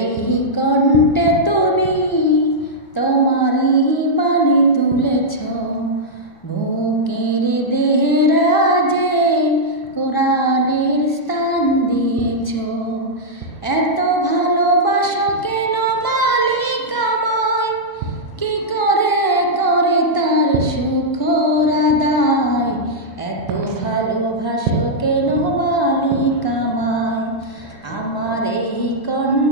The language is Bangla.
এই কণ্ঠে তুমি তোমারই বাণী তুলেছ, বুকের দেহরাজে কোরআনের স্থান দিয়েছ। এত ভালোবাসো কেন মালিক আমায়, কি করে করে তার শুকর আদায়। এত ভালোবাসো কেন মালিক আমায়, আমার এই কণ্ঠ